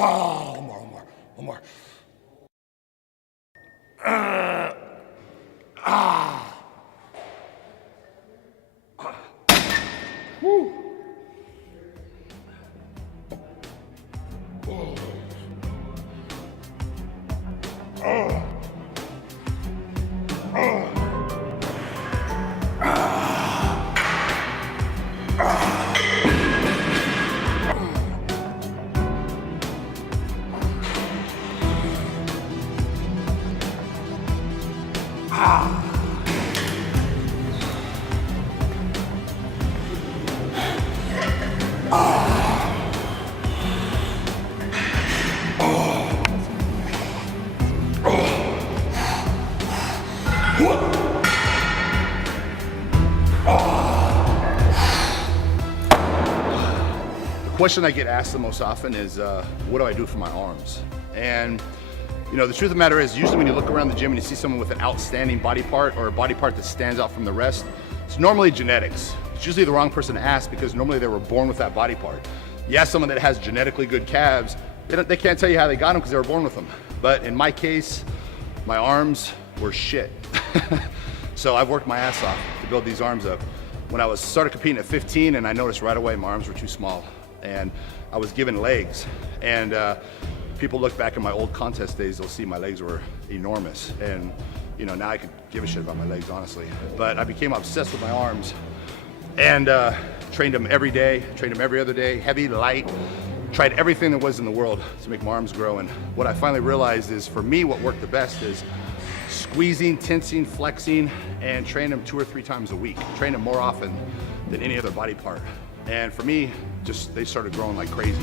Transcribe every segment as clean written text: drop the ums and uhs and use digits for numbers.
One more, one more, one more. Woo. The question I get asked the most often is, what do I do for my arms? And you know, the truth of the matter is, usually when you look around the gym and you see someone with an outstanding body part or a body part that stands out from the rest, it's normally genetics. It's usually the wrong person to ask because normally they were born with that body part. You ask someone that has genetically good calves, they can't tell you how they got them because they were born with them. But in my case, my arms were shit. So I've worked my ass off to build these arms up. When I started competing at 15, and I noticed right away my arms were too small. And I was given legs. And people look back at my old contest days, they'll see my legs were enormous. And you know, now I could give a shit about my legs, honestly. But I became obsessed with my arms and trained them every day, trained them every other day, heavy, light, tried everything there was in the world to make my arms grow. And what I finally realized is, for me, what worked the best is squeezing, tensing, flexing, and train them 2 or 3 times a week. Train them more often than any other body part. And for me, just they started growing like crazy.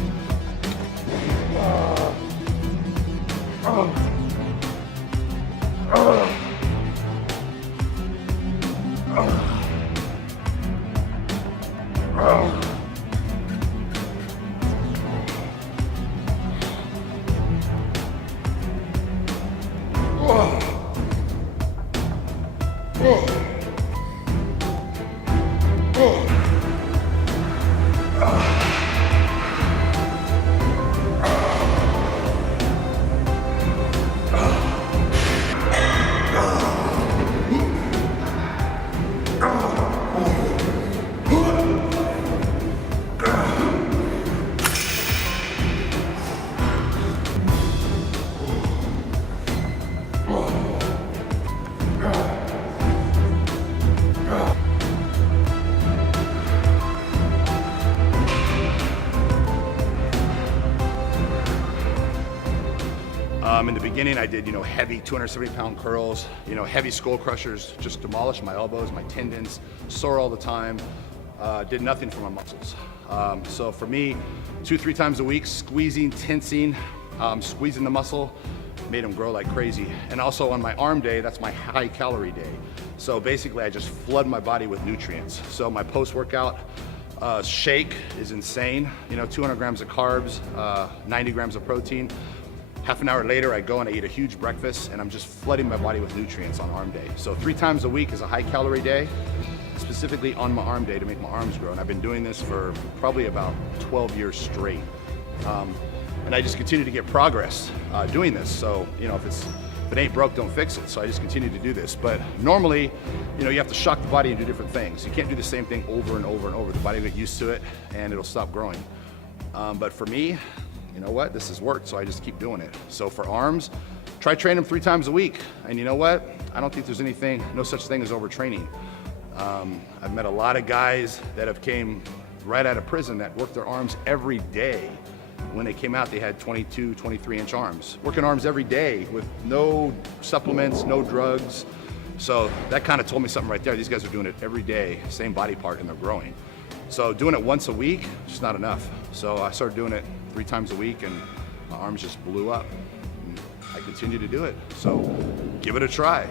In the beginning, I did, heavy 270-pound curls, heavy skull crushers, just demolished my elbows, my tendons, sore all the time, did nothing for my muscles. So for me, 2-3 times a week, squeezing, tensing, squeezing the muscle, made them grow like crazy. And also on my arm day, that's my high calorie day. So basically I just flood my body with nutrients. So my post-workout shake is insane, 200 grams of carbs, 90 grams of protein. Half an hour later, I go and I eat a huge breakfast, and I'm just flooding my body with nutrients on arm day. So 3 times a week is a high calorie day, specifically on my arm day to make my arms grow. And I've been doing this for probably about 12 years straight. And I just continue to get progress doing this. So, if it ain't broke, don't fix it. So I just continue to do this. But normally, you have to shock the body and do different things. You can't do the same thing over and over and over. The body will get used to it and it'll stop growing. But for me, you know what? This has worked, so I just keep doing it. So for arms, try training them 3 times a week. And you know what? I don't think there's no such thing as overtraining. I've met a lot of guys that have came right out of prison that worked their arms every day. When they came out, they had 22, 23-inch arms. Working arms every day with no supplements, no drugs. So that kind of told me something right there. These guys are doing it every day, same body part, and they're growing. So doing it once a week, just not enough. So I started doing it 3 times a week, and my arms just blew up. And I continue to do it. So give it a try.